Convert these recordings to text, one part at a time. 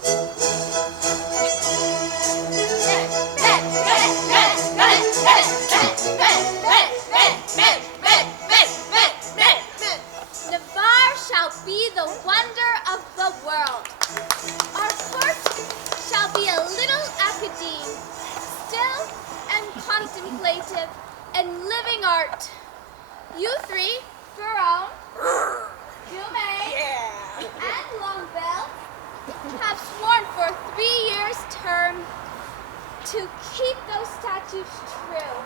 Navarre shall be the wonder of the world. Our court shall be a little academe, still and contemplative and living art. You three, Ferron, Dumay, and Longueville, have sworn for a 3 years term to keep those statutes true.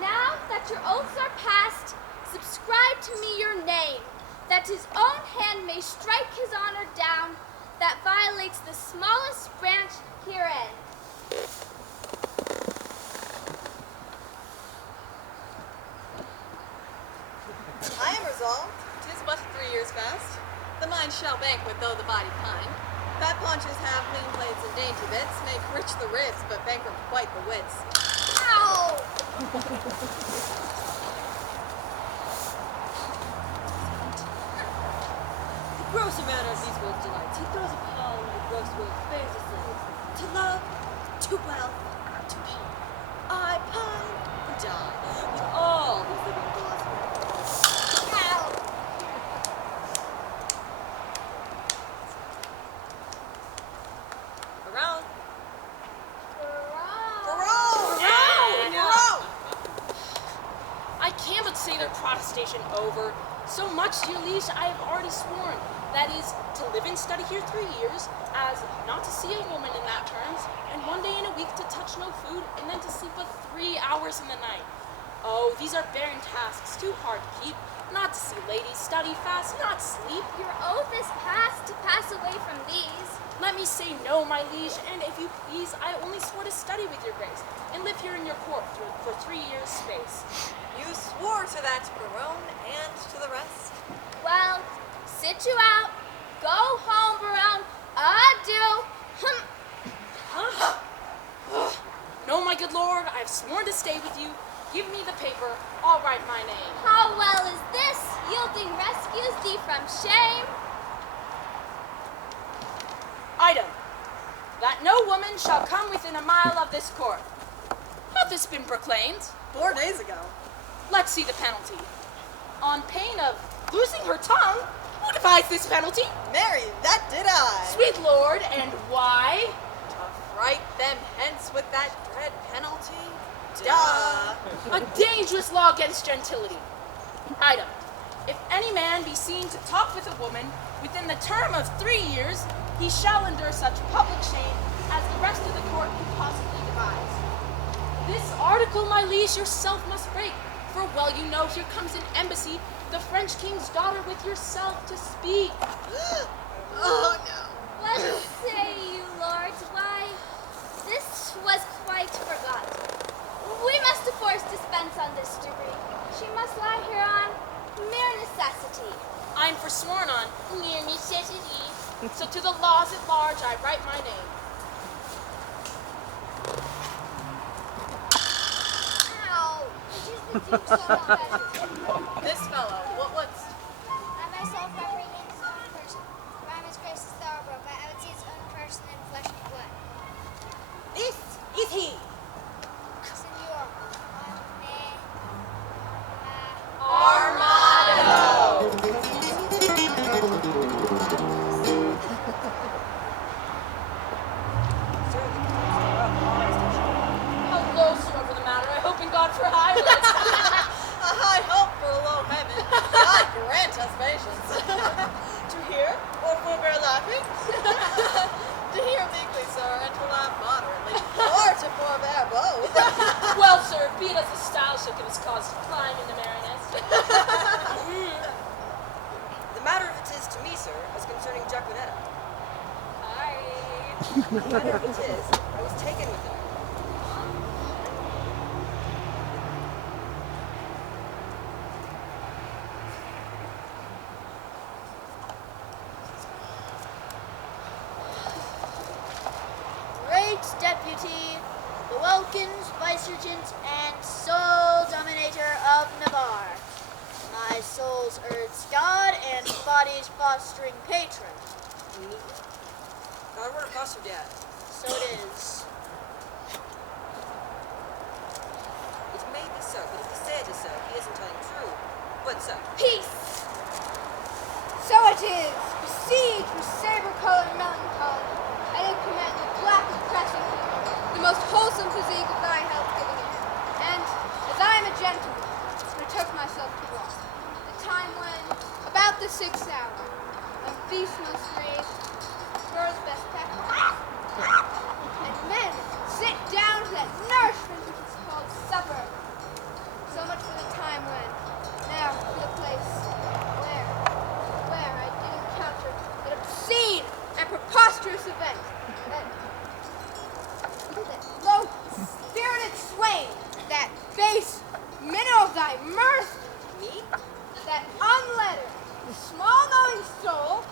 Now that your oaths are passed, subscribe to me your name, that his own hand may strike his honor down that violates the smallest branch herein. I am resolved. 'Tis but 3 years fast. The mind shall banquet, though the body pine. Fat paunches have lean plates and dainty bits, make rich the ribs, but bankrupt quite the wits. Ow! The grosser manner of these words delights. He throws upon the gross word famously. To love, to wealth, to pomp. I pine and die with all these living philosophers. Ow! Around. I can but say their protestation over. So much, dear liege, I have already sworn. That is, to live and study here 3 years, as not to see a woman in that terms, and 1 day in a week to touch no food, and then to sleep but 3 hours in the night. Oh, these are barren tasks, too hard to keep. Not to see ladies study fast, not sleep. Your oath is passed to pass away from these. Let me say no, my liege, and if you please, I only swore to study with your grace, and live here in your court for 3 years' space. You swore to that, Barone, and to the rest. Well, sit you out. Go home, Barone. Adieu. Huh? No, my good lord, I have sworn to stay with you. Give me the paper. I'll write my name. How well is this? Yielding rescues thee from shame. Item, that no woman shall come within a mile of this court. Hath this been proclaimed? 4 days ago. Let's see the penalty. On pain of losing her tongue, who devised this penalty? Marry, that did I. Sweet lord, and why? To fright them hence with that dread penalty. Duh. A dangerous law against gentility. Item, if any man be seen to talk with a woman within the term of 3 years, he shall endure such public shame as the rest of the court can possibly devise. This article, my liege, yourself must break, for well you know here comes an embassy, the French king's daughter with yourself to speak. Oh no. What say you, lords? Why, this was quite forgot. We must of course dispense on this degree. She must lie here on mere necessity. I'm forsworn on mere necessity, so to the laws at large I write my name. Ow! This fellow, what wouldst? I myself represent his own person. Rhyme his grace is thoroughbred, but I would see his own person in flesh and blood. This is he. Senor, How low, sir, over the matter. I hope in God for highlands. A high hope for a low heaven. God grant us patience. To hear, or forbear laughing? To hear meekly, sir, and to laugh moderately, or to forbear both. Well, sir, be it as the style shall give us cause to climb into merriness. The matter of it is to me, sir, as concerning Jacquinetta. Hi. The matter of it is, I was taken with her. Great deputy, the Welkins, vicegerent, and sole dominator of Navarre. My soul's earth's god and body's fostering patron. A word of cost, Dad. So it is. It may be so, but if he said it so, he isn't telling the truth. But so. Peace! So it is. Besieged with saber-colored melancholy, I did command the black oppressing hero, the most wholesome physique of thy health giving in. And, as I am a gentleman, betook myself to walk. The time when, about the 6th hour, when feast most grave, spurs best pecked, and men sit down to that nourishment which is called supper. So much for the time when. Now for the place where I did encounter that obscene and preposterous event. That low-spirited swain, that base minnow of thy mirth, Me? that unlettered, small-knowing soul,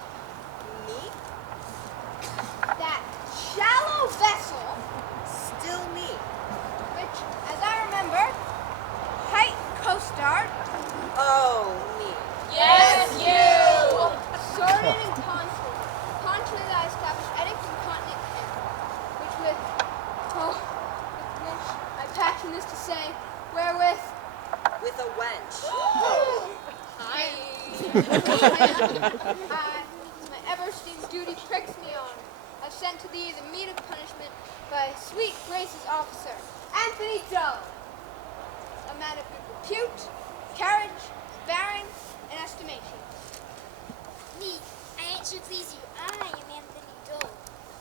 Me? that shallow vessel, Still me. which, as I remember, height co-starred, Oh, me. Yes, you! sordid and constantly thy established edict and continent camp, which with which I passion this to say, wherewith With a wench. I, as my ever-esteemed duty pricks me on, have sent to thee the meed of punishment by sweet Grace's officer, Anthony Doe, a man of good repute, carriage, bearing, and estimation. Me, I answer please you. I am Anthony Doe.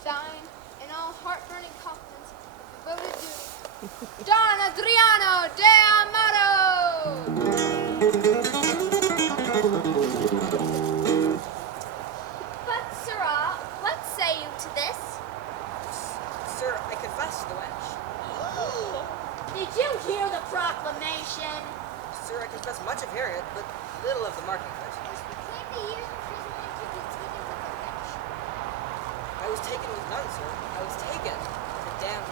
Thine, in all heart-burning confidence of devoted duty, Don Adriano de Amato! But, sirrah, what say you to this? Sir, I confess to the wench. Did you hear the proclamation? Sir, I confess much of hearing it, but little of the marking of it. Claim the year's imprisonment to be taken with a wench. I was taken with none, sir. I was taken with a damn.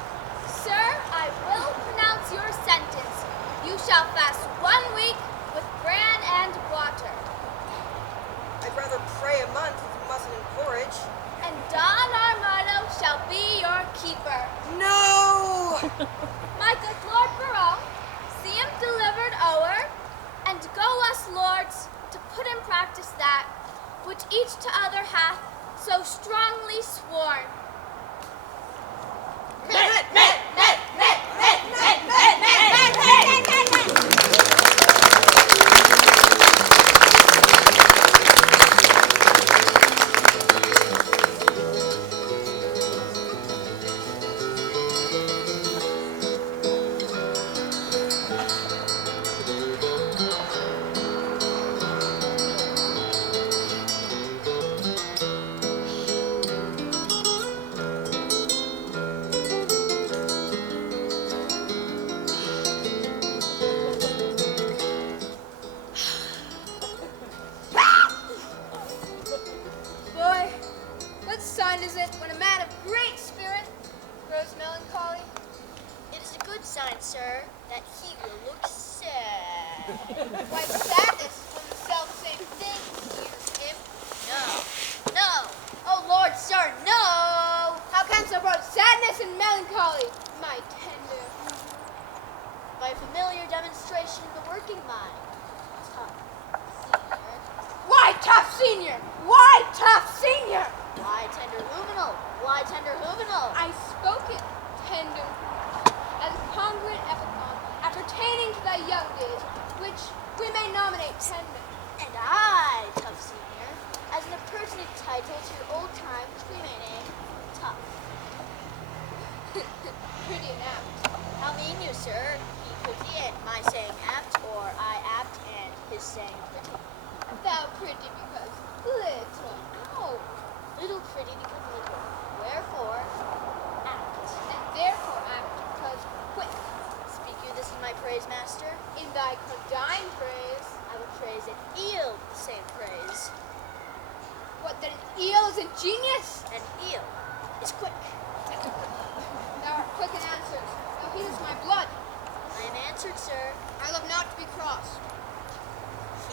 Sir, I will pronounce your sentence. You shall fast 1 week with bran and water. I'd rather pray a month with mutton and porridge. And Don Armado shall be your keeper. No! My good Lord Barrow, see him delivered o'er, and go us, lords, to put in practice that which each to other hath so strongly sworn. Boy, what sign is it when a man of great spirit grows melancholy? It is a good sign, sir, that he will look sad. Why, sadness from the self-same thing, you imp. No. Oh, Lord, sir, no! How canst thou broach sadness and melancholy, my tender? By familiar demonstration of the working mind. Why, tough senior? Why, tough senior? Why tender juvenile? Why tender juvenile? I spoke it, tender, as a congruent epithon appertaining to thy young days, which we may nominate tender. And I, tough senior, as an appurtenant title to your old time, which we may name tough. Pretty enough. How mean you, sir? He pretty and my saying apt, or I apt and his saying pretty. Thou pretty because little. Oh, Little pretty because little. Wherefore, apt. and therefore apt because quick. Speak you this in my praise, master? In thy condign praise, I will praise and yield the same praise. what that an eel is ingenious? An eel is quick. Thou art quick in answers. Thou heatest my blood. I am answered, sir. I love not to be crossed.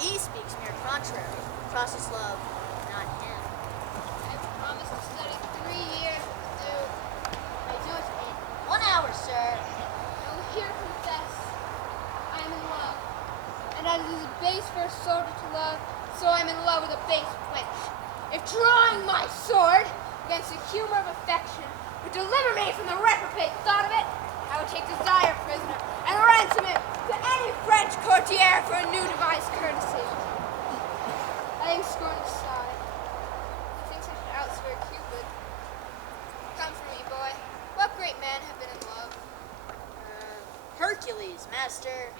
He speaks mere contrary. Crosses love, not him. I have promised to study 3 years base for a soldier to love, so I'm in love with a base wench. If drawing my sword against the humor of affection would deliver me from the reprobate thought of it, I would take Desire prisoner and ransom him to any French courtier for a new devised courtesy. I think scorn to sigh. He thinks I should outswear Cupid. Come for me, boy. What great men have been in love? Hercules, master.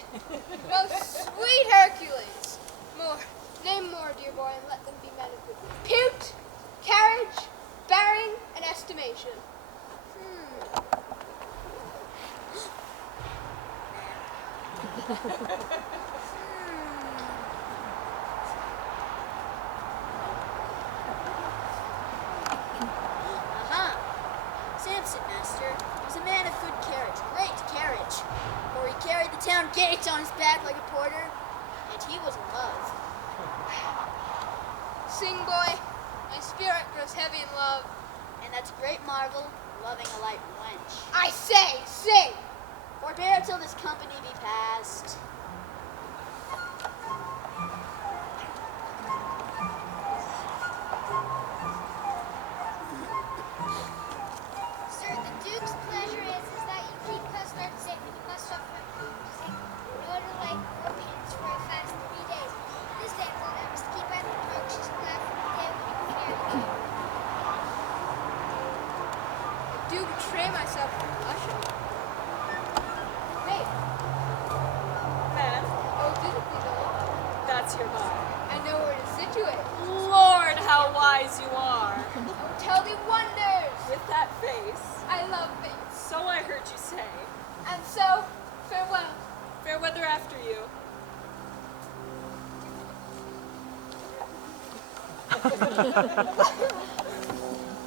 Oh, sweet Hercules! More. Name more, dear boy, and let them be men of good repute, carriage, bearing, and estimation. Samson, master, was a man of good carriage, great carriage. For he carried the town gates on his back like a porter, and he was in love. Sing, boy. My spirit grows heavy in love. And that's a great marvel, loving a light wench. I say, sing! Forbear till this company be past. Sir, the Duke's pleasure is that you keep custard safe and you must suffer sick in order like war pains for a fast 3 days. This damsel I must keep at the park. She's glad for the day when you can marry her. I do betray myself for blushing. Wait. Man, Oh, visibly though. that's your mark. I know where to situate. Lord, how wise you are. Oh, tell thee wonders. With that face. I love thee. So I heard you say. And so, farewell. Fair weather after you.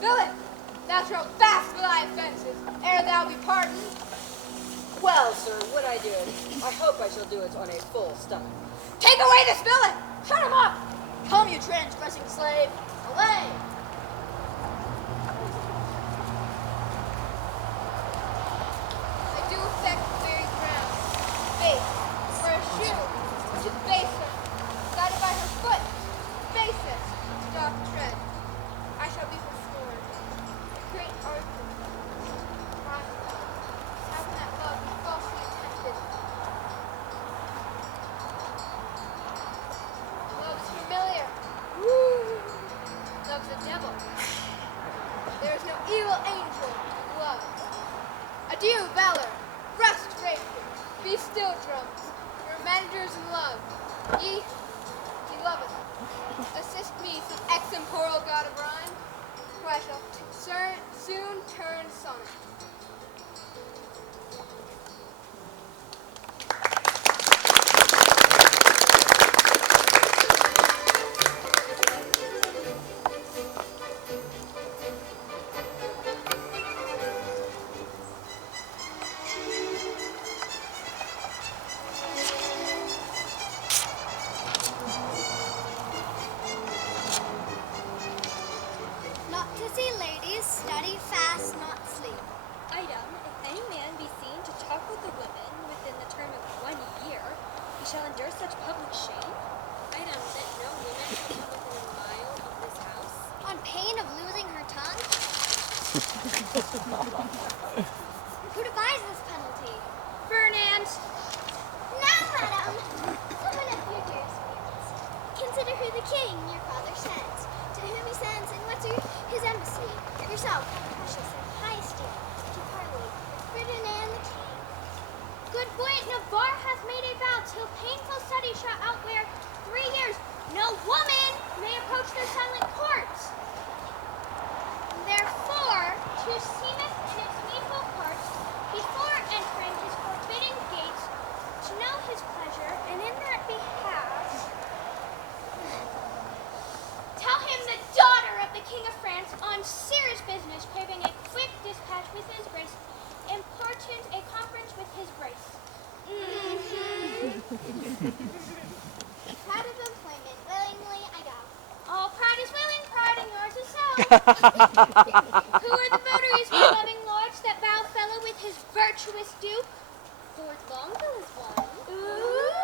Villain, thou shalt fast for thy offenses, ere thou be pardoned. Well, sir, what I did, I hope I shall do it on a full stomach. Take away this villain! Shut him up! Come, you transgressing slave, away! I do affect the very ground. Base, for a shoe, which is baser, guided by her foot, basest, to doth tread. I shall be restored. Great Arthur, my love, how can that love be falsely attempted? Love is familiar. Love's a devil. There is no evil angel in love. Adieu, valor. Rest, rapier. Be still, drums. Your menders in love. Ye loveth. Assist me, some extemporal god of rhyme, for I shall soon turn sonnet. Not to see ladies, study fast, not sleep. Item, if any man be seen to talk with a woman within the term of 1 year, he shall endure such public shame. Item, that no woman shall come within a mile of this house. On pain of losing her tongue? Who devised this penalty? Fernand! Now, madam, open up your dear spirits. Consider who the king, your father, sends, to whom he sends and what's his embassy. Yourself, precious and high esteem, to parley with Ferdinand the king. Good buoyant Navarre hath made a vow till painful study shall outwear 3 years. No woman may approach their silent courts. Therefore, to seemeth in its needful course, before entering his forbidden gates, to know his pleasure, and in that behalf, tell him the daughter of the King of France, on serious business, craving a quick dispatch with his grace, important a conference with his grace. Proud of employment, willingly I go. All pride is willing, pride and yours is so. Who are the votaries, my loving lords, that vow fellow with his virtuous duke? Lord Longueville is one. Ooh.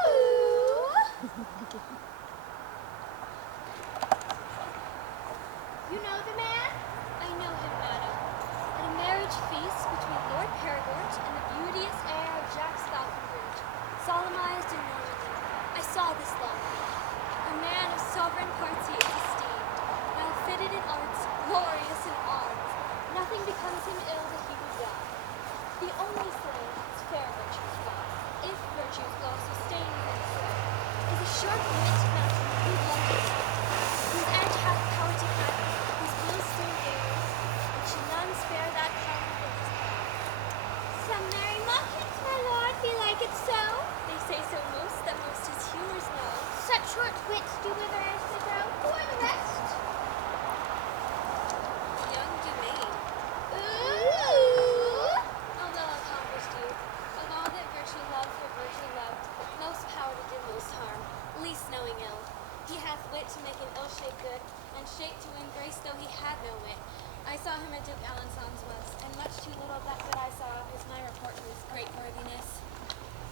my Duke Alençon's was, and much too little of that good I saw is my report to his great worthiness.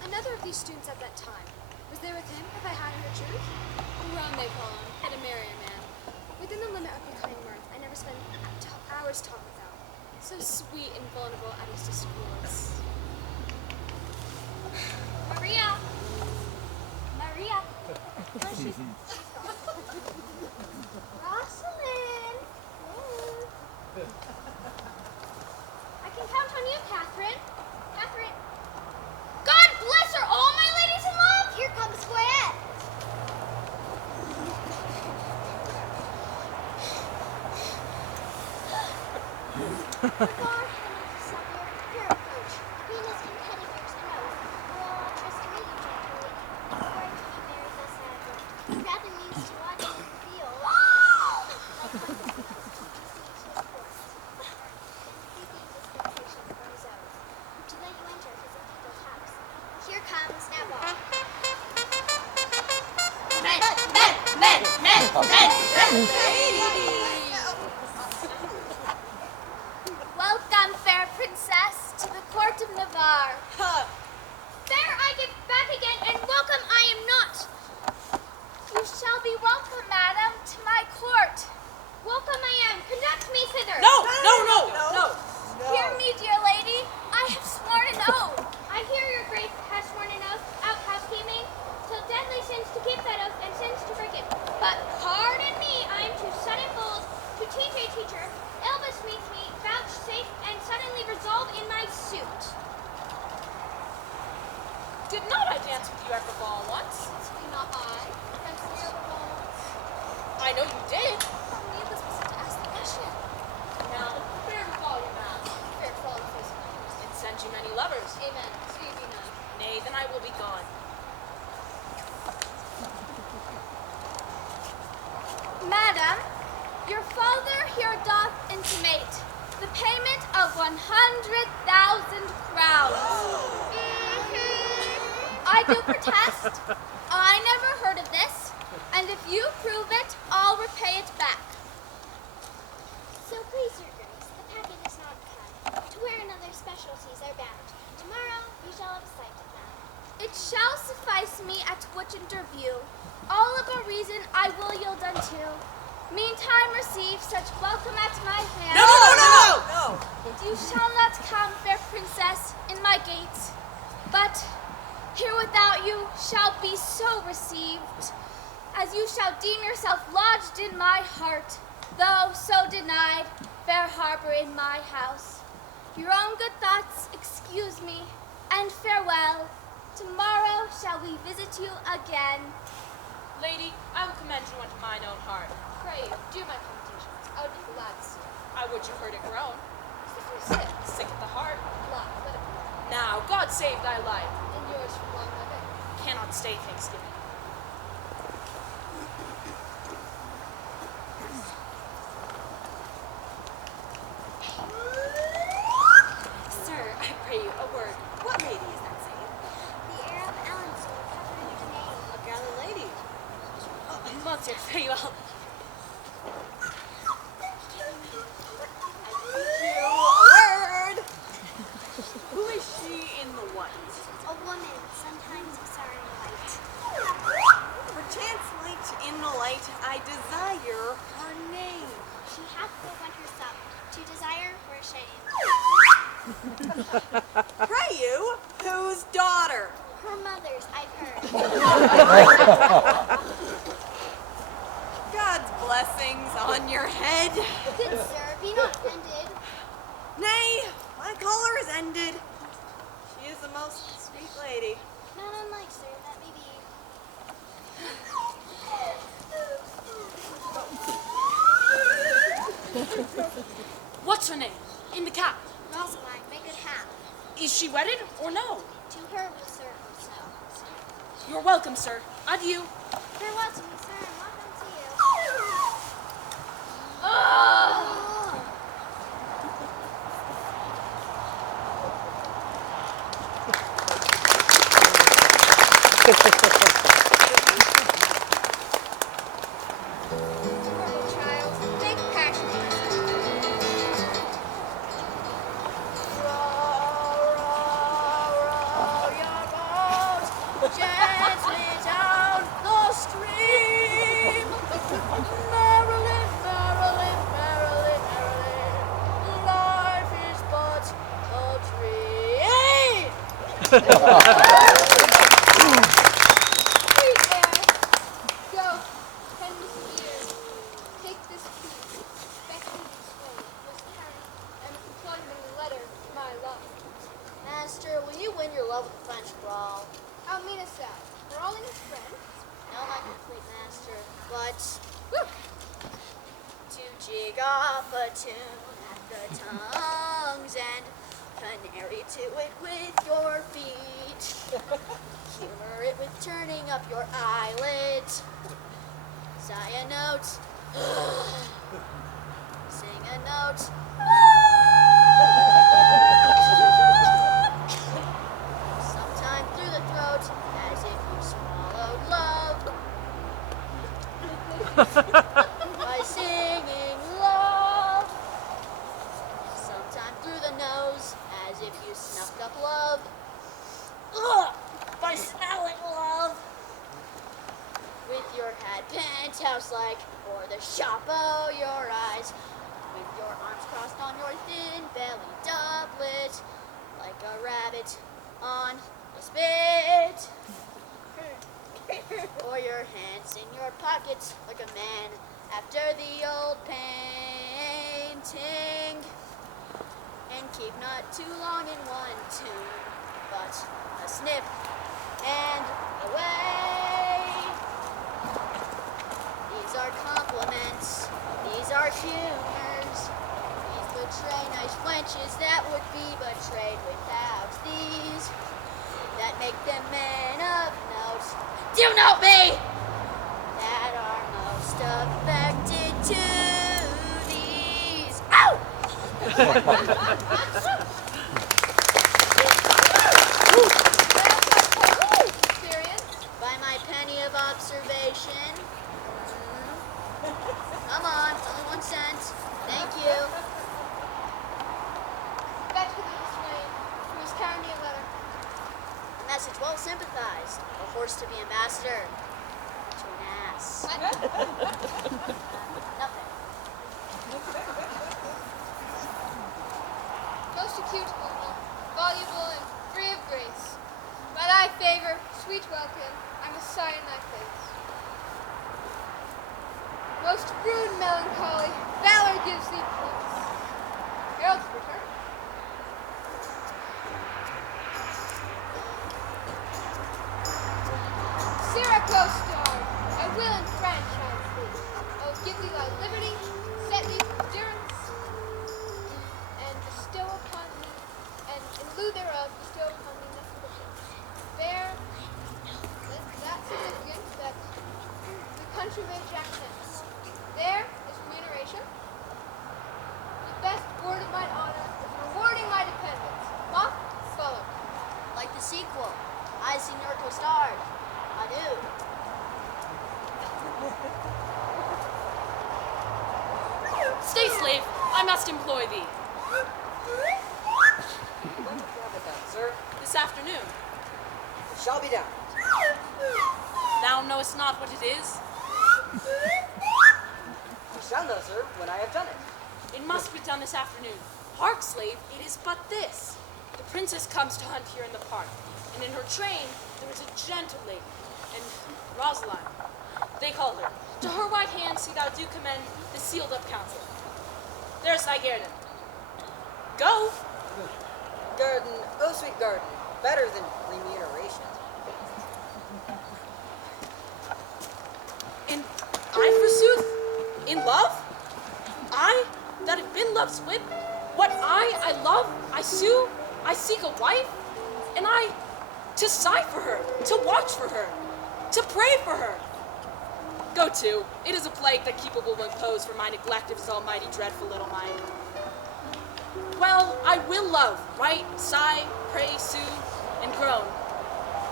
Another of these students at that time. Was there with him, if I hadn't the truth? Ron they call him, and a merry man. Within the limit of the kind mirth, I never spent hours talk without. So sweet and vulnerable at his discourse. Maria! Maria! Rosalind! I can count on you, Catherine. Catherine. God bless her, all my ladies in love! Here comes Square. Regard him as a supper, your approach. Venus and Pettiver's an oath. We're all anxious to meet you, gentle lady. Before he marries us sadly. He rather means to watch in the field. Like one who loves to besiege his court. Seeking dispensation from his oath. To let you enter his imperial house. Here comes Navarre. Welcome, fair princess, to the court of Navarre. Fair I give back again, and welcome I am not. You shall be welcome, madam, to my court. Welcome I am. Conduct me thither. No. Hear me, dear lady. I have sworn an oath. I hear your grace has sworn an oath, out housekeeping, till deadly sins to keep that oath and sins to forgive. But pardon me, I am too sudden bold to teach a teacher. Elvis meets me, vouchsafe, and suddenly resolve in my suit. Did not I dance with you at the ball once? Not I. That's the other ones. I know you did. How needless was it to ask the question? Now, fair befall your mouth, Fair fall the face of my host. and send you many lovers. Amen. So you be none. Nay, then I will be gone. Madam, your father here doth intimate the payment of 100,000 crowns. I do protest, I never heard of this, and if you prove it, I'll repay it back. So please, your grace, the packet is not come. To where another specialties are bound. Tomorrow you shall have sight of them. It shall suffice me at which interview, all of a reason I will yield unto. Meantime receive such welcome at my hand. No! You shall not come, fair princess, in my gates, but here without you shall be so received, as you shall deem yourself lodged in my heart, though so denied, fair harbor in my house. Your own good thoughts excuse me, and farewell. Tomorrow shall we visit you again. Lady, I will commend you unto mine own heart. Pray, do my commendations. I would be glad to see it. I would you heard it groan. Sick or sick, Sick at the heart. laugh, let it be. Now, God save thy life. And yours for long living. Cannot stay Thanksgiving. Sir, I pray you, a word. What lady is that saying? The heir of Alençon, Catherine de Name. A gallant lady. Monsieur, pray you, I'll... Word! Who is she in the white? A woman, sometimes of sorrow and light. Perchance light in the light, I desire her name. She hath but one herself, to desire for shame. Pray you, whose daughter? Her mother's, I've heard. God's blessings on your head. Good sir, be not offended. Nay, my color is ended. She is a most sweet lady. Not unlike, sir, that may be. What's her name? In the cap. Rosaline, my good half. Is she wedded or no? To her will serve so. You're welcome, sir. Adieu. Farewell to me, sir, and welcome to you. Horrible child, big passion. Sweet air, go, tend this ear. Take this key, fetch me this way. Must carry, and employ him in the letter, my love. Master, will you win your love with the French brawl? How meanest thou? We're all in his friend. No, my complete master, but to jig off a tune at the tongues and canary to it with your feet. Humor it with turning up your eyelids. Sigh a note. Sing a note. Sometime through the throat, as if you swallowed love. By singing love. Sometime through the nose, as if you snuffed up love. Ugh! By smelling love. With your hat penthouse-like, or the shop o' your eyes. With your arms crossed on your thin belly doublet, like a rabbit on a spit. Or your hands in your pockets, like a man after the old painting. And keep not too long in one tune, but a snip and away. These are compliments, these are humors. These betray nice wenches that would be betrayed without these, that make them men of note. Do you know me? That are most affected to these. Ow! Experience. By my penny of observation. Come on, it's only 1 cent. Thank you. Fetch me this way. Who is carrying me a letter? A message well sympathized. A horse to be a master. To an ass. Nothing. Most acute, voluble, and free of grace. By thy favor, sweet welcome, I must sigh in thy face. Most rude melancholy, valor gives thee place. Herald's return. Syracuse star, I will enfranchise thee. I will give thee thy liberty, set thee for durance, and bestow upon thee, and in lieu thereof bestow upon thee nothing but fair, that significant that the country may jack hence. There is remuneration. The best word of mine honor is rewarding my dependents. Moth, follow. Like the sequel. I, Senor Costard. Adieu. Stay, slave. I must employ thee. When will you have it done, sir? This afternoon. It shall be done. Thou knowest not what it is? You shall know, sir, when I have done it. It must be done this afternoon. Hark, slave, it is but this. The princess comes to hunt here in the park, and in her train there is a gentle lady, and Rosaline, they call her. To her right hand see thou do commend the sealed up counsel. There's thy guerdon. Go! Garden, oh sweet garden, better than remuneration. And I, forsooth, in love? I, that have been love's whip? What I love, I sue, I seek a wife? And I, to sigh for her, to watch for her, to pray for her. Go to, it is a plague that keepable will impose for my neglect of his almighty dreadful little mind. Well, I will love, write, sigh, pray, sue, and groan.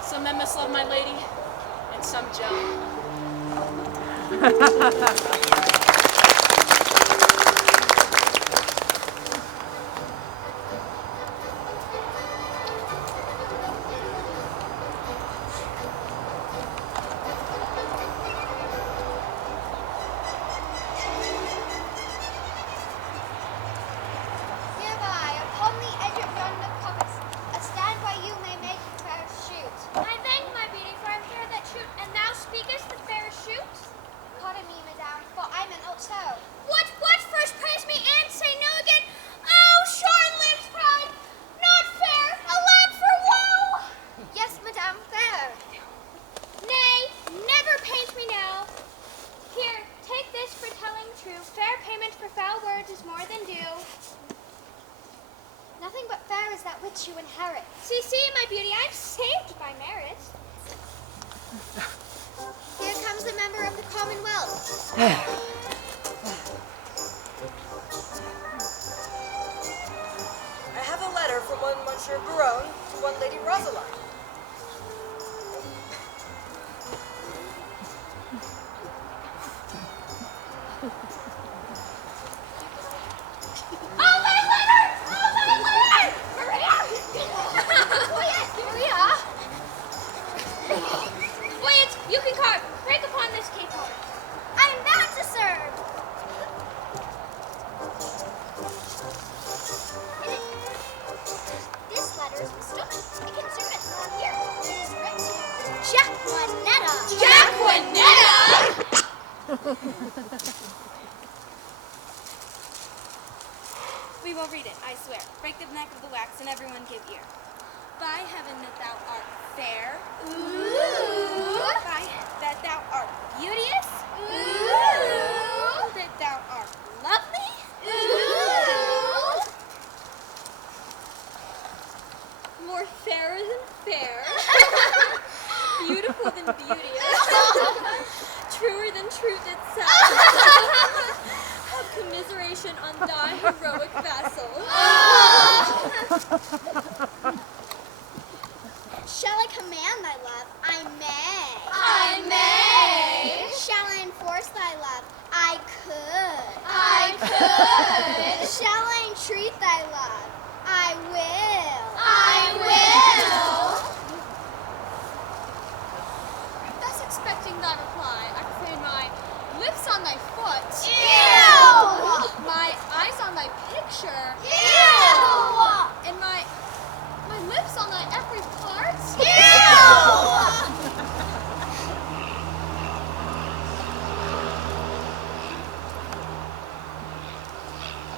Some men must love my lady, and some Joan. Nearby, upon the edge of yonder coppice, a stand where you may make is that which you inherit. See, my beauty, I'm saved by merit. Here comes a member of the Commonwealth. I have a letter from one Monsieur Baron to one Lady Rosaline. Voyage, you can carve. Break upon this capon. I am bound to serve. This letter is mistaken. I can serve it from here. It is written Jackwanetta. We will read it, I swear. Break the neck of the wax and everyone give ear. By heaven that thou art fair. Ooh. By that thou art beauteous. Ooh. That thou art lovely. Ooh. More fairer than fair. Beautiful than beauteous. Truer than truth itself. Have commiseration on thy heroic vassal. Shall I command thy love? I may. I may. Shall I enforce thy love? I could. I could. Shall I entreat thy love? I will. I will. Thus expecting thy reply, I crane my lips on thy foot. Ew. My eyes on thy picture. Ew. And my lips on thy every part.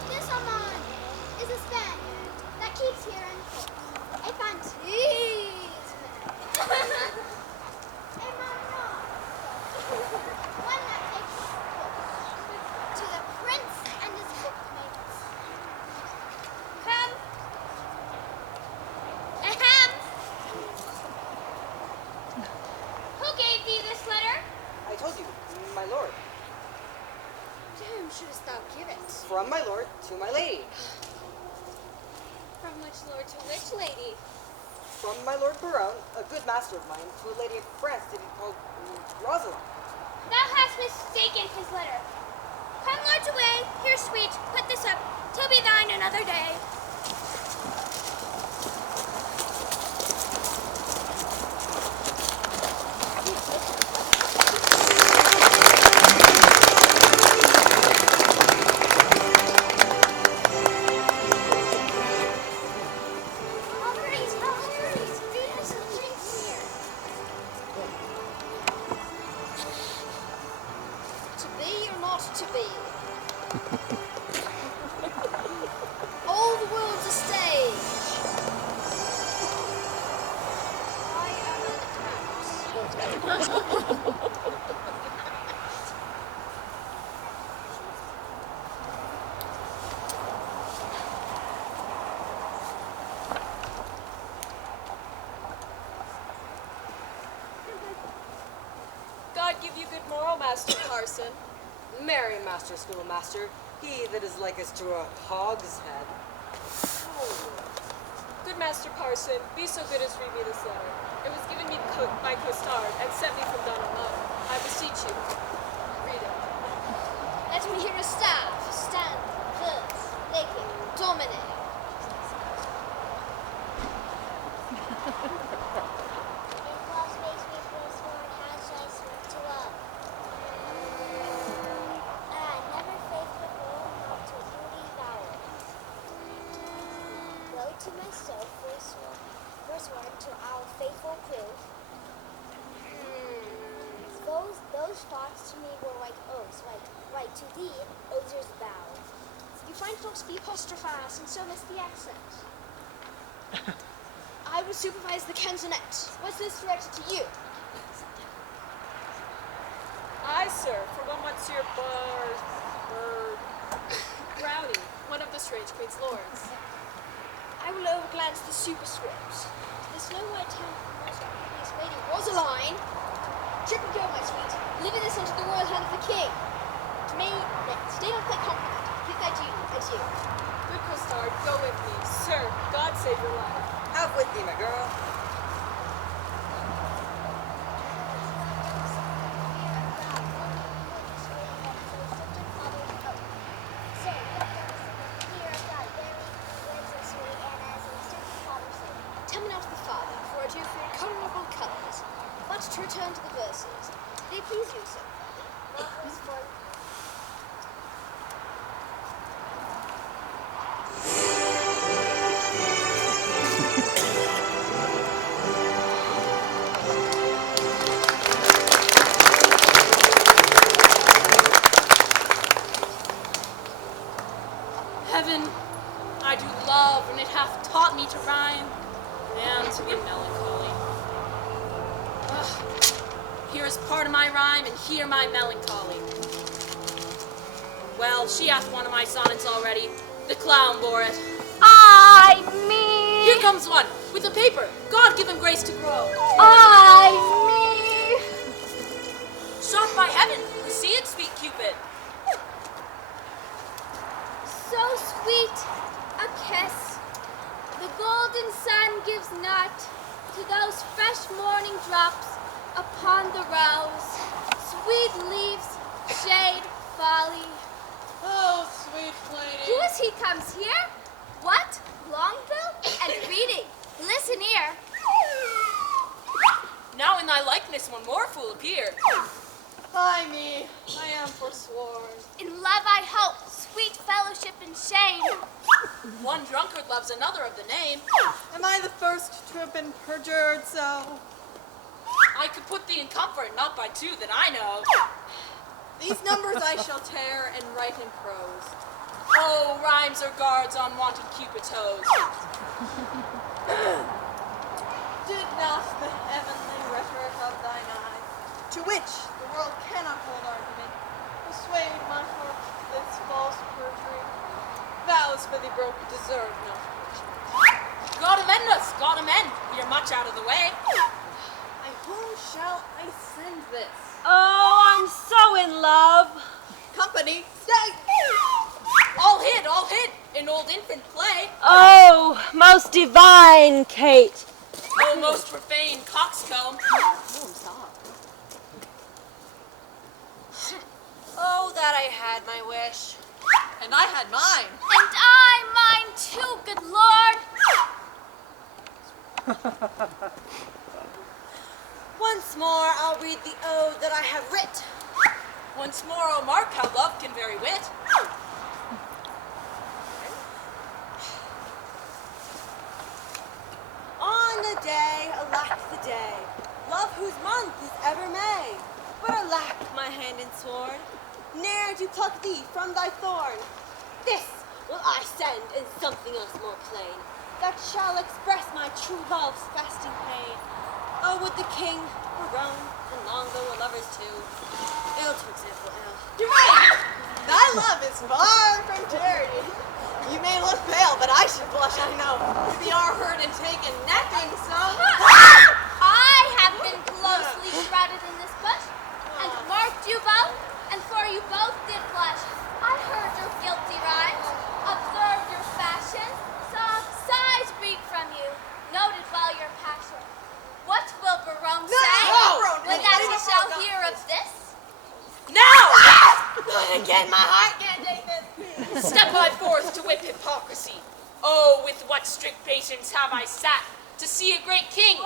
This Amon is a Spaniard that keeps here in court. A fantasman. A monarch. One that takes court to the prince and his cookmates. Come. Ahem. Who gave thee this letter? I told you, my lord. To whom shouldst thou give it? From my lord to my lady. From which lord to which lady? From my lord Baron, a good master of mine, to a lady of France to be called Rosaline. Thou hast mistaken his letter. Come, lords, away. Here, sweet, put this up. 'Twill be thine another day. Venus and Shakespeare. To be or not to be? All the world's a stage. I am an act. God give you good moral, Master Parson. Marry, master schoolmaster, he that is likest to a hogshead. Good Master Parson, be so good as read me this letter. It was given me by Costard and sent me from Donalon. I beseech you, read it. Let me hear a staff. Stand. Thus. Naked. Domine. If love makes me forsworn, how shall I swear to love? Never faith before, nor to duty vowed. Go to my soul, forsworn to our faithful crew. Those thoughts to me were like oaths, like to thee, others bow. You find folks the apostrophes, and so miss the accent. I would supervise the canzonet. Was this directed to you? I, sir, for one Monsieur Brownie, one of the strange queen's lords. I will own a glance the superscript. The Snow White town most glorious lady Rosaline, trip and go, my sweet, living this into the royal hand of the king. To me, next, stay on quite compliment. Keep thy duty, adieu. Good Costard, go with me. Sir, God save your life. Have with thee, my girl. Tell me now to the father, for I do fear colorable colors. But to return to the verses, they please you, sir. Heaven, I do love, and it hath taught me to rhyme, and to be melancholy. Ugh. Here is part of my rhyme, and here my melancholy. Well, she hath one of my sonnets already. The clown bore it. I, me. Here comes one, with a paper. God give him grace to grow. I, me. Shot by heaven, proceed, sweet Cupid. So sweet a kiss. The golden sun gives not to those fresh morning drops upon the rose. Sweet leaves, shade, folly. Oh, sweet lady. Who is he comes here? What? Longbill? And reading. Listen here. Now in thy likeness one more fool appear. Ay me, I am forsworn. In love I hope, sweet fellowship and shame. One drunkard loves another of the name. Am I the first to have been perjured so? I could put thee in comfort, not by two that I know. These numbers I shall tear and write in prose. Oh, rhymes are guards on wanted Cupid's hose. Did not the heavenly rhetoric of thine eye, to which the world cannot hold argument, persuade my heart this false perjury? Vows for thee broke deserve no punishment. God amend us, God amend. We are much out of the way. By whom shall I send this? Oh, I'm so in love. Company, stay! All hid, in old infant play. Oh, most divine Kate. Oh, most profane coxcomb. Oh, that I had my wish. And I had mine. And I mine too, good Lord. Once more, I'll read the ode that I have writ. Once more, oh mark how love can vary wit. On a day, alack the day, love whose month is ever May. But alack, my hand and sword, ne'er to pluck thee from thy thorn. This will I send, and something else more plain, that shall express my true love's fasting pain. Oh, would the king were Rome, and long though were lovers too, ill to example ill. Thy love is far from charity. You may look pale, but I should blush, I know. To be our hurt and taken, necking so. I have been closely shrouded in this bush, and marked you both, and for you both did blush. I heard your guilty rhymes, observed your fashion, saw sighs breathe from you, noted well your passion. What will Barone say when that he shall hear of this? Now! Again, my heart can't take this. Step I forth to whip hypocrisy. Oh, with what strict patience have I sat to see a great king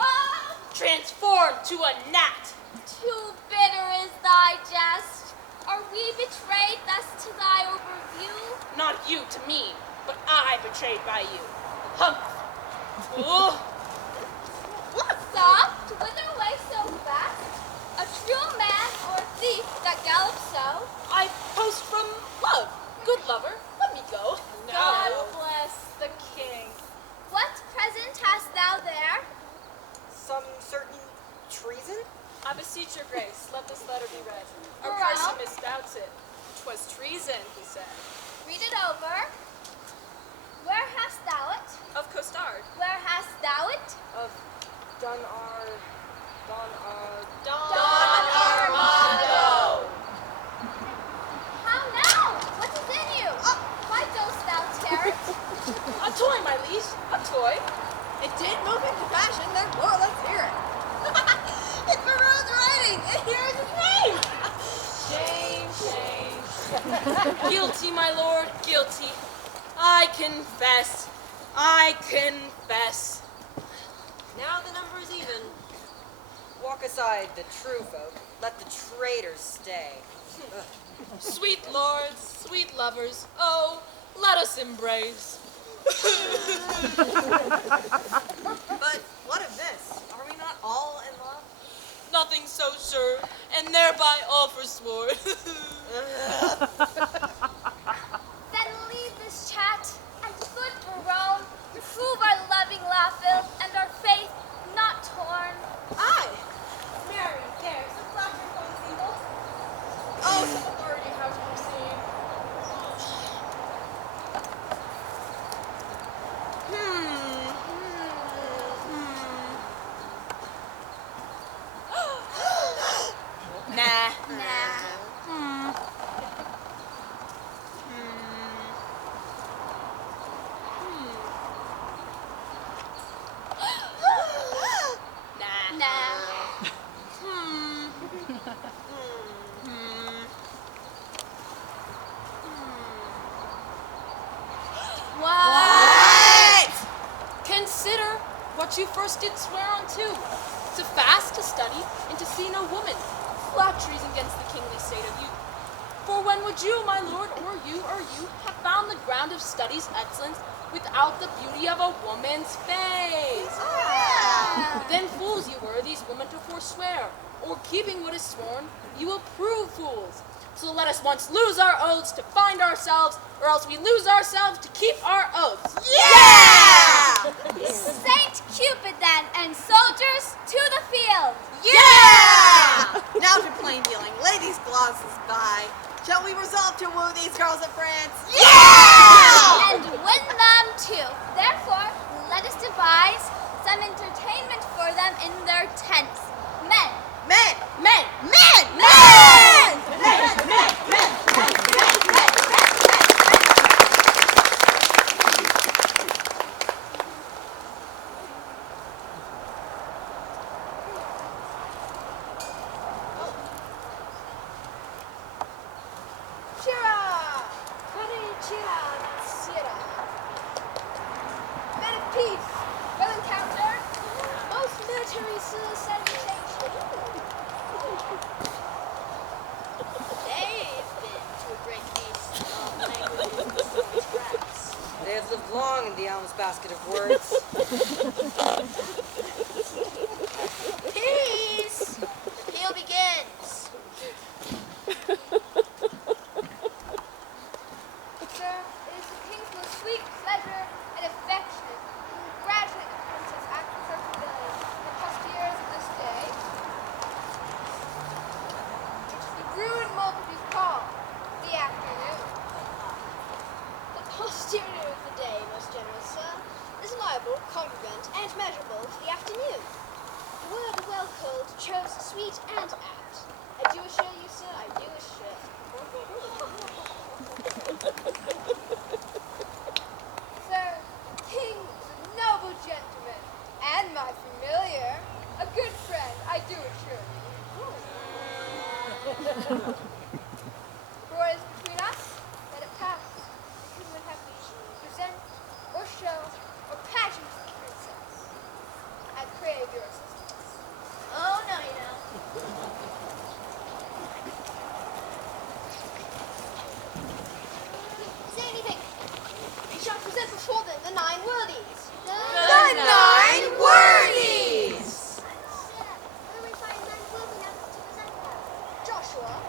transformed to a gnat. Too bitter is thy jest. Are we betrayed thus to thy overview? Not you to me, but I betrayed by you. Humph! Oh, Soft, whither away so fast? A true man or a thief that gallops so? I post from love. Good lover, let me go. God bless the king. What present hast thou there? Some certain treason? I beseech your grace, let this letter be read. Our Well. person misdoubts it. 'Twas treason, he said. Read it over. Where hast thou it? Of Costard. Armando! How now? What is in you? Why dost thou tear it? A toy, my liege, a toy. It did move into passion, therefore let's hear it. It's Moreau's writing, and here's his name! Shame, shame. Guilty, my lord, guilty. I confess. I confess. Now the number is even. Walk aside, the true folk. Let the traitors stay. Sweet lords, sweet lovers, oh, let us embrace. But what of this? Are we not all in love? Nothing so sure, and thereby all forswore. Then leave this chat, and good Barone, prove our loving laughter and our faith not torn. Aye! Mary, there's a flatter for the single. Oh, some word you have to receive. Nah. What? Consider what you first did swear unto. To fast, to study, and to see no woman. Flat treason against the kingly state of youth. For when would you, my lord, or you, have found the ground of study's excellence without the beauty of a woman's face? Then fools you were these women to forswear, or keeping what is sworn, you will prove fools. So let us once lose our oaths to find ourselves, or else we lose ourselves to keep our oaths. Yeah! Saint Cupid then, and soldiers to the field. Yeah! Now to plain dealing. Lay these glosses by. Shall we resolve to woo these girls of France? Yeah! And win them too. Therefore, let us devise some entertainment for them in their tents. Men! Men! Men! Men! Men! Men of peace, well encountered. Most military salutation. They've been to a great feast of languages and scraps. They have lived long in the alms basket of words. Peace! The meal begins. Sir, it is the king's most sweet pleasure and affection to congratulate the princess after her rebellion in the posteriors of this day. It should be rude multitude call the afternoon. The posterior of the day, most generous sir, is liable, congruent, and measurable to the afternoon. The word well called chose sweet and apt. I do assure you, sir, I do assure. Sir, the king is a noble gentleman, and my familiar, a good friend, I do assure you. For what is between us, let it pass. The king would have me present, or show, or pageant the princess. I crave your assistance. Oh, no, you know. Say anything. We shall present before them the 9 worthies. The 9 worthies! Where do we find men worthy enough to present them? Joshua,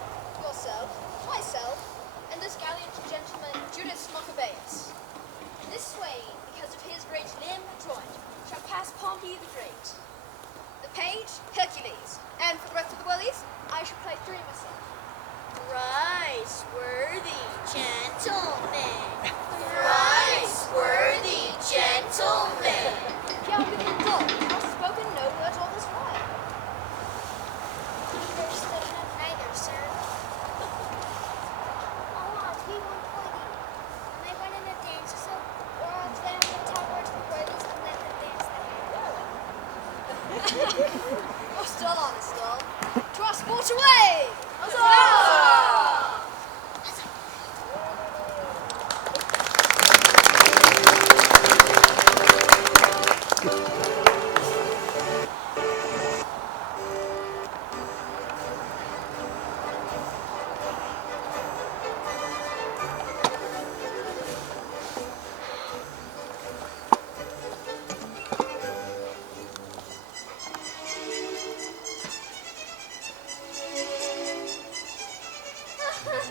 Oh, still on it, still. To our sports away! Huzzah!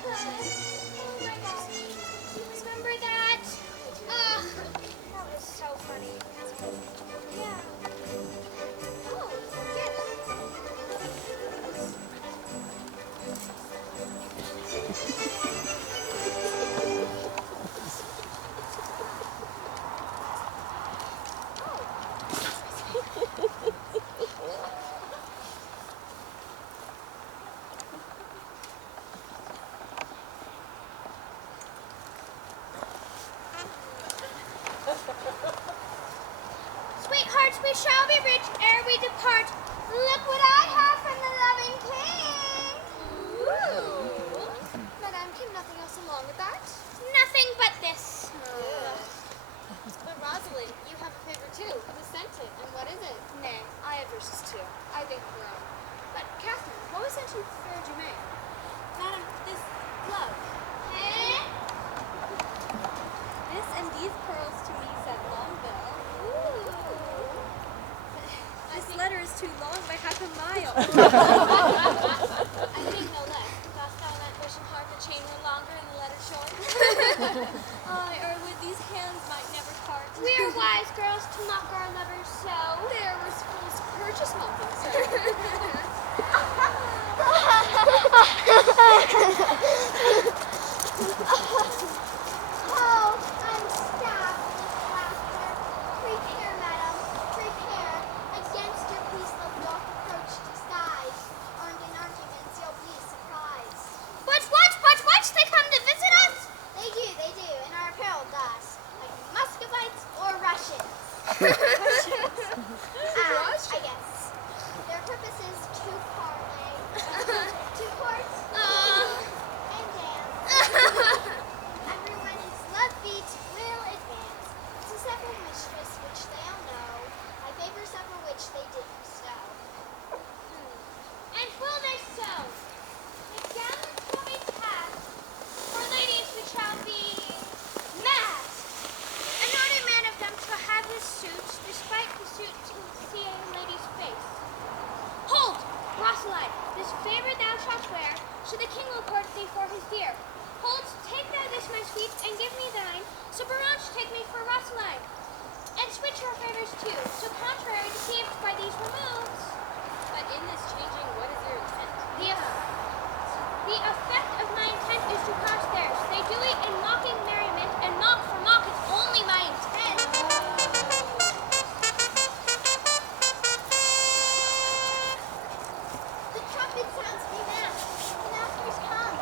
Oh my gosh. Do you remember that? That was so funny. Yeah. Oh, yes. Sweethearts, we shall be rich ere we depart. Look what I have from the loving king. Ooh. Madame, came nothing else along with that? Nothing but this. But Rosalind, you have a favorite too. Who sent it, and what is it? Nay, I have verses too. I think Rome. But Catherine, what was sent to Fair Germain? Madam, this glove. Eh? This and these pearls to me said Longville. This letter is too long by half a mile. I think no less. Dost thou not wish in heart the chain were longer and the letter short? Ay, or would these hands might never part. We are wise girls to mock our lovers so. There was fools purchase mocking, sir. Oh, I'm stabbed with laughter. Prepare, madam, prepare. Against your peaceless doth approach disguise. Armed in arguments, you'll be surprised. But what? They come to visit us? They do, in our apparel thus. Like Muscovites or Russians. I guess. Their purpose is to parlay, to court, and dance. Everyone whose love beat will advance to several mistress which they all know. I favor several which they did bestow. And will they so? The gallants will be tasked, for ladies we shall be masked. And not a man of them shall have his suit, despite the suit to see a lady's face. Hold, Rosaline, this favor thou shalt wear, should the king will court thee for his dear. Hold, take thou this, my sweet, and give me thine, so Baranch take me for Rosaline. And switch your favors too, so contrary deceived by these removes. But in this changing, what is your intent? The effect of my intent is to pass theirs. They do it in mocking merriment, and mock for mock is only my intent. The trumpet sounds me now. The masters come.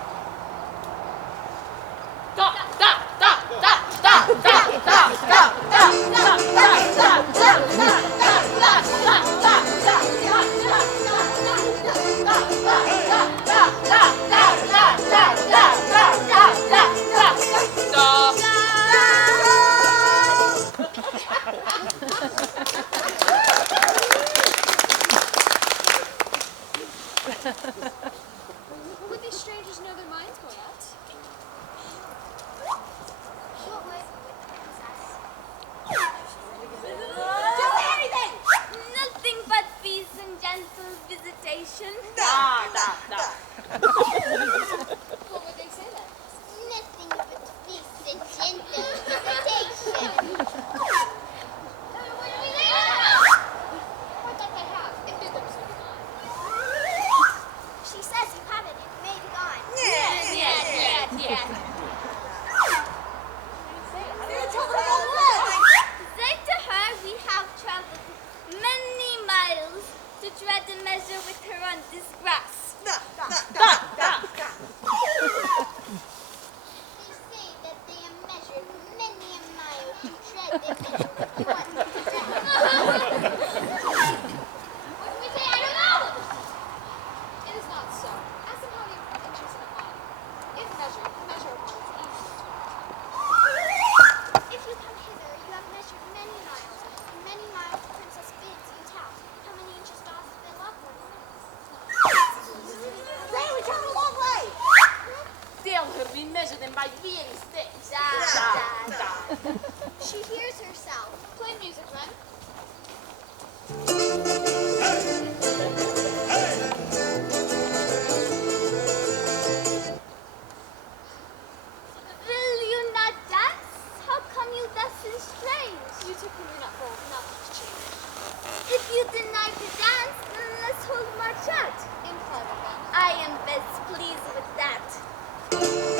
Would these strangers know their minds go out? What was with the princess? Do anything! Nothing but peace and gentle visitation. What would they say then? Nothing but peace and gentle visitation. What doth they have? It bid them so be gone. She says you have it. It may be gone. Yeah. Say to her we have traveled many miles to tread a measure with her on this grass. They say that they have measured many a mile to tread their measure with her on this grass. you deny to dance, let's hold marchat. In private then. I am best pleased with that.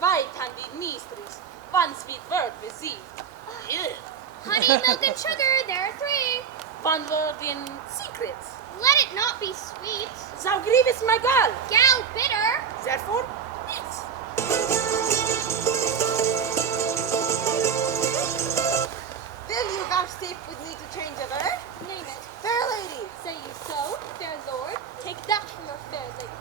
Vai kan vi mistris, vans vid word vid sie. Honey, milk, and sugar, there are three. Van word in secrets. Let it not be sweet. Zou grievous my gal. Gal bitter. Therefore, yes. Will you vouchsafe with me to change a word? Name it. Fair lady. Say you so, fair lord? Take that from your fair lady.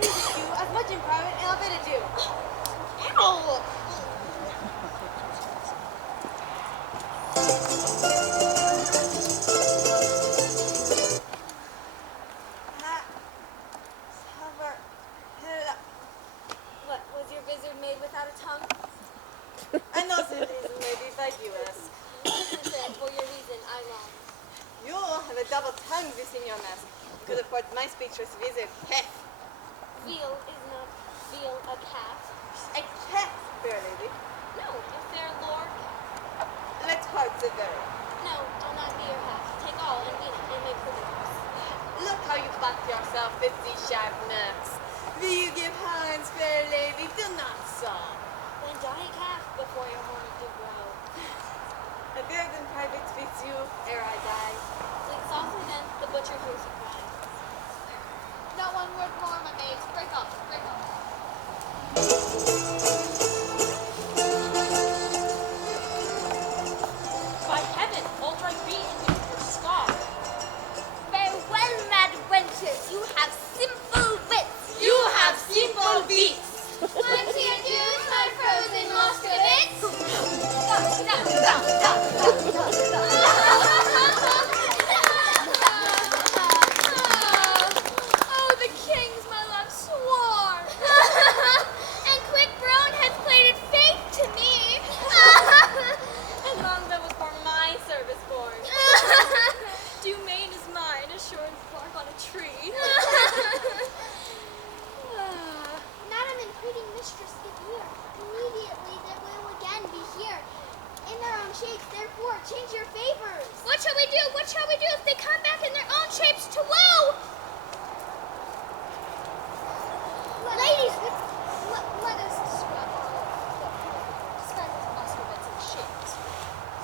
Please do as much in private and I'll bid adieu. Ow! What, was your wizard made without a tongue? I know some reason, lady, if I do ask. Listen, for your reason, I long. You have a double tongue within your mask. Could afford my speechless wizard. Heh. Veal is not veal a cat. A cat, fair lady. No, a fair lord. Let's part the very. No, I'll not be your half. Take all and mean it and make prisoners. Look how you butt yourself with these sharp nuts. Will you give hands, fair lady? Do not so. Then die a calf before your horn do grow. A bird in private fits you ere I die. Sleep softly then, the butcher hears you cry. Not one word more, my maids. Break off, break off. By heaven, hold right be and give your scar. Farewell, mad wenches. You have simple wits. You have simple beats. Plenty of juice, my frozen Moscovits. Oh, the kings, my love, swore. And quick brown has played faith to me. And long that was for my service born. Dumaine is mine, as sure as bark on a tree. Madam and pretty mistress, give ear. Immediately they will again be here. In their own shapes, therefore, change your favors. What shall we do? What shall we do if they come back in their own shapes to woo? Ladies, Let us disguise as Moscovits and shapes.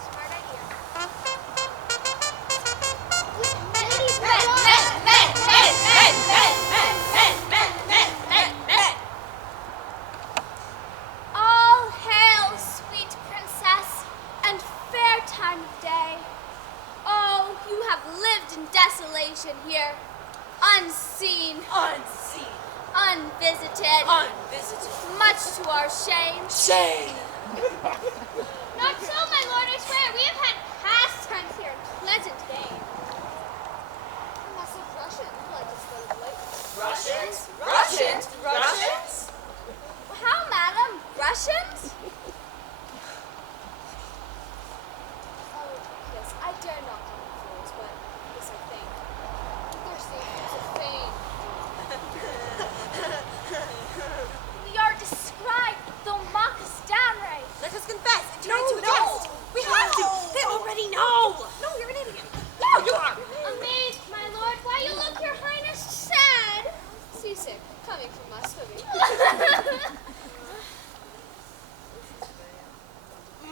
Smart idea. ladies, All hail, sweet princess, and fair time of day. Oh, you have lived in desolation here, unseen, Unseen, unvisited, unvisited. much to our shame. Shame. Not so, my lord, I swear. We have had pastimes here in pleasant game. Unless of Russian, legislative Russians? Russians? Russians? How, madam? Russians? Oh, yes, I dare not call them fools, but this I think. They're saints of fame. We are described, though mock us downright. Let us confess and try to No. adjust. We have to. They already know. No, you're an idiot. No, you are. Amazed, my lord, why you look, your highness, sad. Seasick, coming from Muscovy.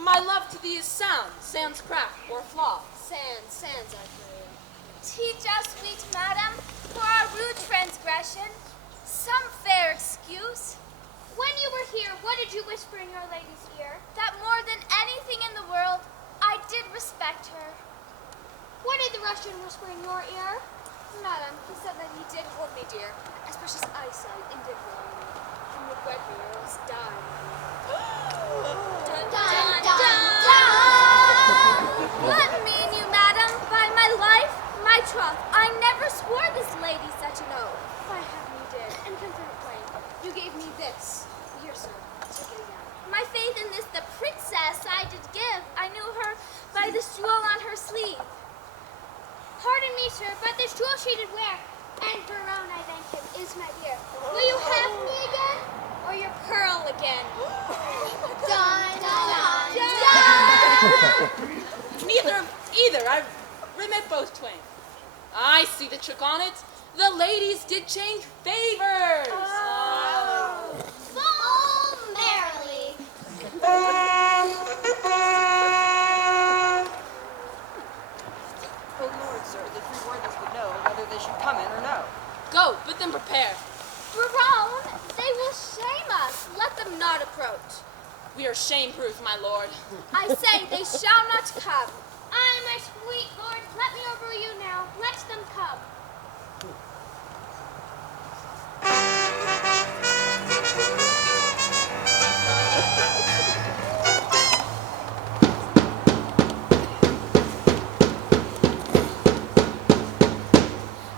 My love to thee is sound, sans crack or flaw. Sands, I pray. Teach us, sweet madam, for our rude transgression, some fair excuse. When you were here, what did you whisper in your lady's ear? That more than anything in the world, I did respect her. what did the Russian whisper in your ear? Madam, he said that he did hold me dear, as precious eyesight, and did wrong me. And would wed me or else die. Dun, dun, dun. What mean you, madam? By my life, my troth, I never swore this lady such an oath. By heaven you did, and consider it plain. You gave me this. Here, sir, take it again. My faith in this the princess I did give. I knew her by this jewel on her sleeve. Pardon me, sir, but this jewel she did wear, and Baron, I thank him, is my dear. Will you have me again, or your pearl again? Dun, Neither of either. I've met both twain. I see the trick on it. The ladies did change favors. Full merrily. Oh Lord, sir, the three worthies would know whether they should come in or no. Go, bid them prepare. Baron, they will shame us. Let them not approach. We are shame-proof, my lord. I say they shall not come. Aye, my sweet lord, let me over you now. Let them come.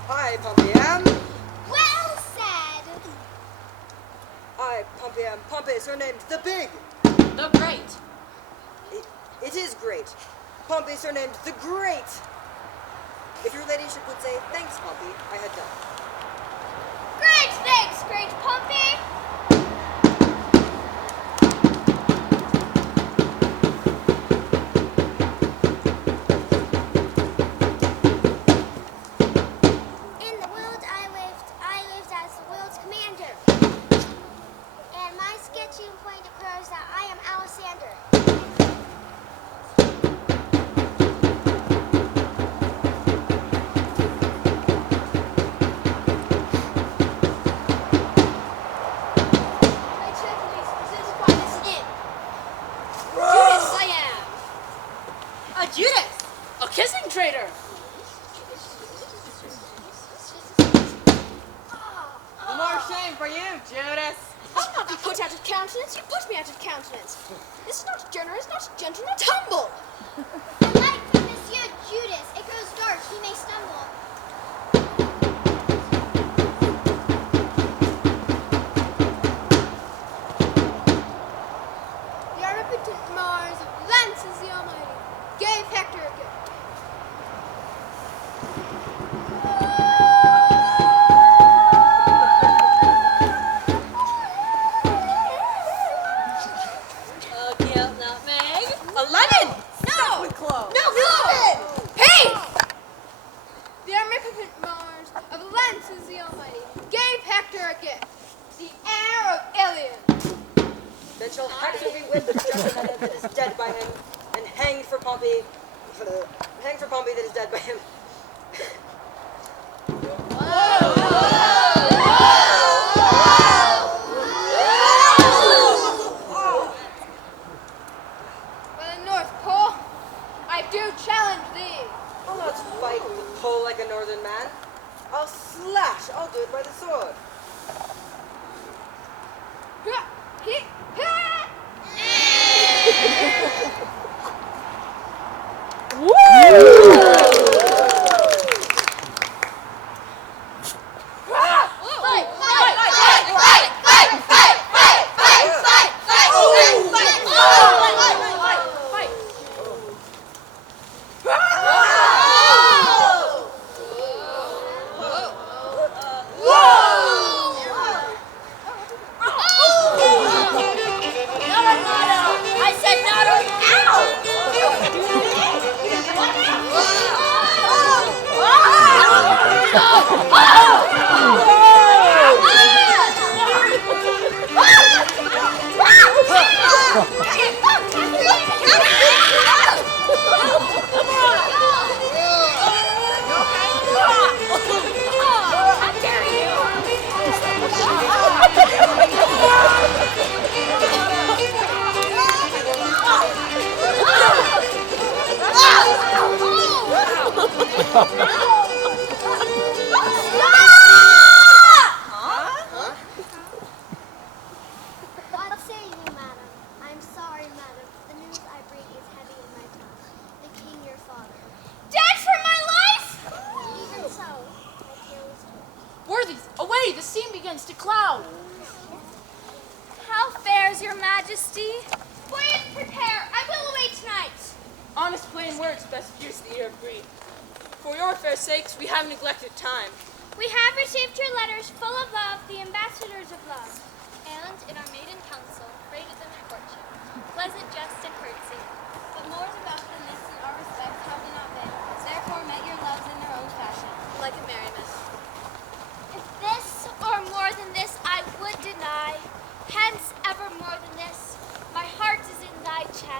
I, Pompey, am. Well said. I, Pompey, am. Pompey is surnamed the Big. The great. It is great. Pompey is surnamed the Great. If your ladyship would say thanks, Pompey, I had done. Great thanks, great Pompey. In the world I lived as the world's commander. And my sketching point declares that I am Alexander. My checklist presented by this inn. Judas I am. A Judas! A kissing traitor. The more shame for you, Judas. I should not be put out of countenance. You put me out of countenance. This is not generous, not gentle, not humble. The light from Monsieur Judas, it grows dark, he may stumble. The omnipotent Mars lances the Almighty. Gave Hector a gift. A gilt nutmeg. A lemon! No! With clothes. No! Hey! The omnipotent Mars of lances the Almighty gave Hector a gift. The heir of Ilion. Then shall Hector be with the gentleman that is dead by him, and hanged for Pompey that is dead by him. By the North Pole, I do challenge thee. I'll not fight the pole like a northern man. I'll slash. I'll do it by the sword. Ha! He! Ha! I said not What say you, madam? I'm sorry, madam. The news I bring is heavy in my tongue. The king, your father. Dead for my life! Even so, my tale is told. Worthies, away! The scene begins to cloud. How fares your majesty? Boys, prepare. I will await tonight. Honest plain words best pierce the ear of grief. For your fair sakes, we have neglected time. We have received your letters full of love, the ambassadors of love. And in our maiden council, rated them in courtship, pleasant jest and courtesy, but more to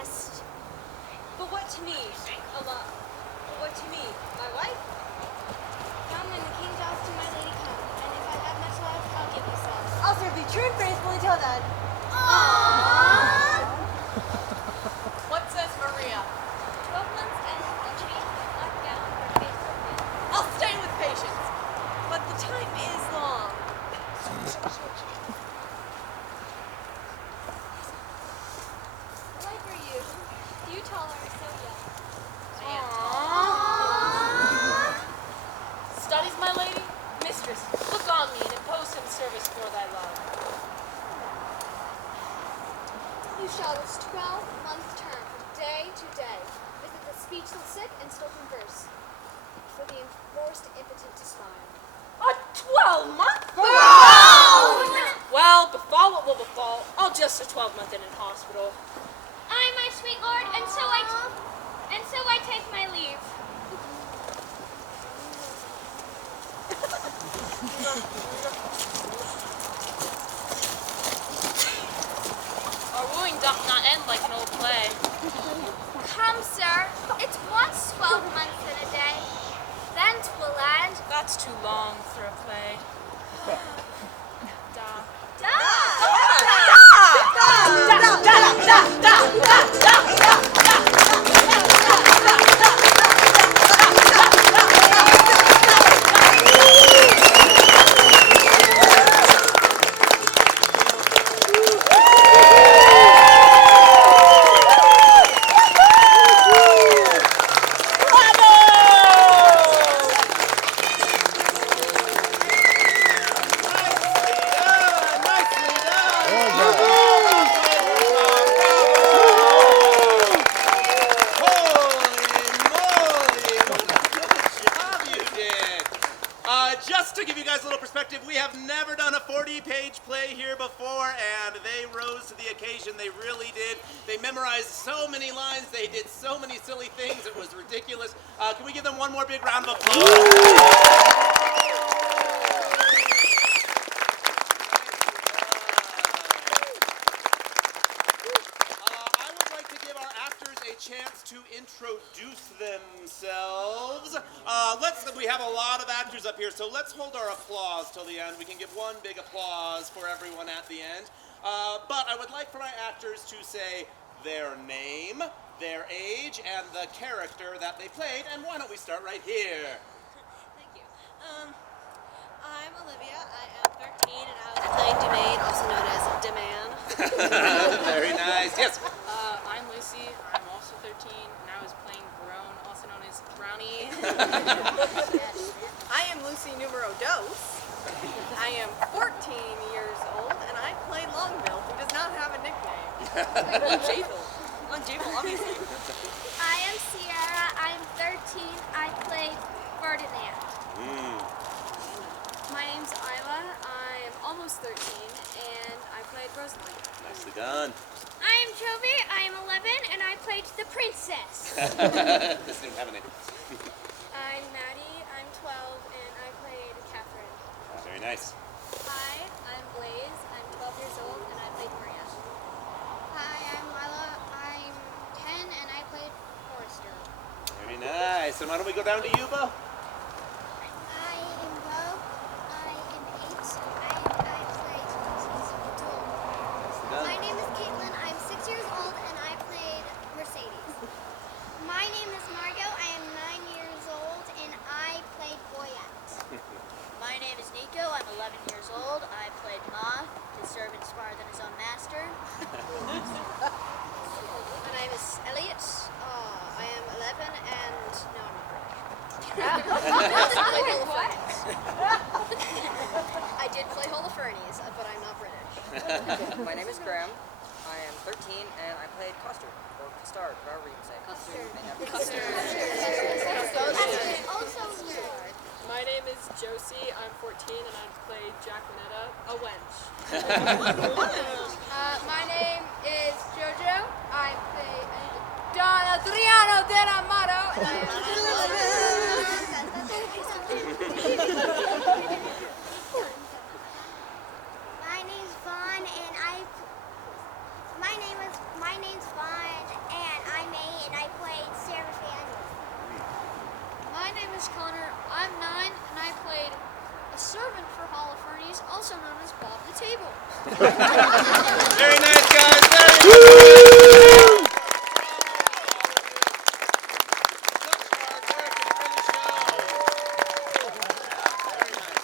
rest. But what to me, Allah? What to me, my wife? Come when the king tells to my lady come, and if I have much love, I'll give you some. I'll serve thee true and faithfully till then. What says Maria? 12 months and a chain not down for faithful men. I'll stay with patience. But the time is long. Like are you? You taller, so young. Studies, my lady? Mistress, look on me and impose some service for thy love. You shall this 12-month term from day to day visit the speechless sick and still converse, for the enforced impotent to smile. A 12-month? Well, befall what will befall. I'll just a 12-month in hospital. Aye, my sweet lord, and so I take my leave. Our wooing doth not end like an old play. Come, sir, it's once 12 months and a day. Then 'twill end. That's too long for a play. Just to give you guys a little perspective, we have never done a 40-page play here before, and they rose to the occasion. They really did. They memorized so many lines. They did so many silly things. It was ridiculous. Can we give them one more big round of applause? Chance to introduce themselves. We have a lot of actors up here, so let's hold our applause till the end. We can give one big applause for everyone at the end. But I would like for my actors to say their name, their age, and the character that they played. And why don't we start right here? Thank you. I'm Olivia. I am 13, and I was playing Demain, also known as Deman. Very nice. Yes. I'm Lucy. I'm also 13, and I was playing Barone, also known as Brownie. I am Lucy numero dos. I am 14 years old, and I play Longbill, who does not have a nickname. Longeville, obviously. I am Sierra. I'm 13. I play Ferdinand. My name's Isla. I'm almost 13, and I played Rosaline. Nicely done. I am Jovi. I am 11, and I played the princess. This didn't have a name. I'm Maddie. I'm 12, and I played Catherine. Very nice. Hi, I'm Blaze. I'm 12 years old, and I played Maria. Hi, I'm Lila. I'm 10, and I played Forrester. Very nice. And why don't we go down to you, Bo? I am Bo. I am 8, and I played Duel. My name is Caitlin. I'm 6 years old, and I played Mercedes. My name is Margot. I am 9 years old, and I played Boyette. My name is Nico. I'm 11 years old. I played Moth, his servant smarter than his own master. My name is Elliot. I am 11, and no, I'm not British. I did play Holofernes, but I'm not British. My name is Graham. I am 13, and I played Custard, or Custard, however you say. My name is Josie. I'm 14, and I played Jacquinetta, a wench. My name is Jojo. I play Don Adriano D'Amato, and My name's Vaughn, and my name's Vaughn, is Connor. I'm 9, and I played a servant for Holofernes, also known as Bob the Table. Very nice, guys. Very good. Such hard work and really shows. Very nice.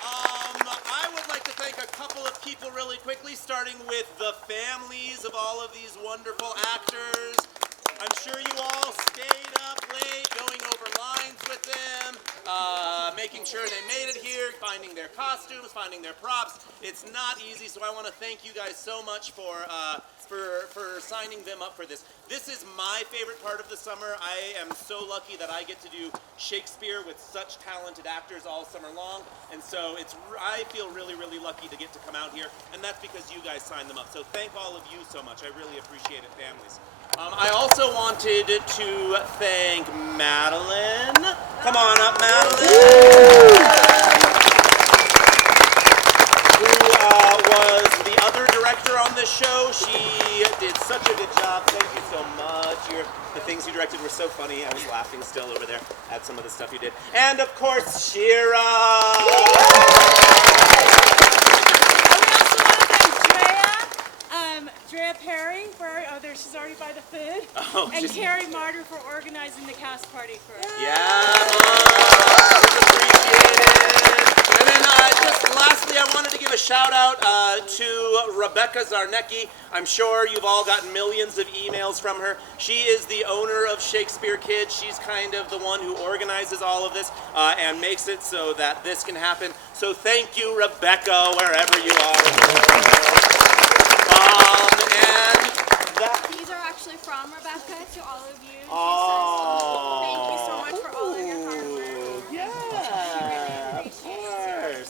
I would like to thank a couple of people really quickly, starting with the families of all of these wonderful actors. I'm sure you all stayed up late going over lines with them, making sure they made it here, finding their costumes, finding their props. It's not easy, so I want to thank you guys so much for signing them up for this. This is my favorite part of the summer. I am so lucky that I get to do Shakespeare with such talented actors all summer long, and so I feel really, really lucky to get to come out here, and that's because you guys signed them up. So thank all of you so much. I really appreciate it, families. I also wanted to thank Madeline. Come on up, Madeline. Who was the other director on this show. She did such a good job. Thank you so much. The things you directed were so funny. I was laughing still over there at some of the stuff you did. And of course, Shira. Drea Perry, she's already by the food, and Carrie Martyr for organizing the cast party for us. Yeah, appreciate it. And then just lastly, I wanted to give a shout out to Rebecca Zarnecki. I'm sure you've all gotten millions of emails from her. She is the owner of Shakespeare Kids. She's kind of the one who organizes all of this and makes it so that this can happen. So thank you, Rebecca, wherever you are. These are actually from Rebecca to all of you. Oh,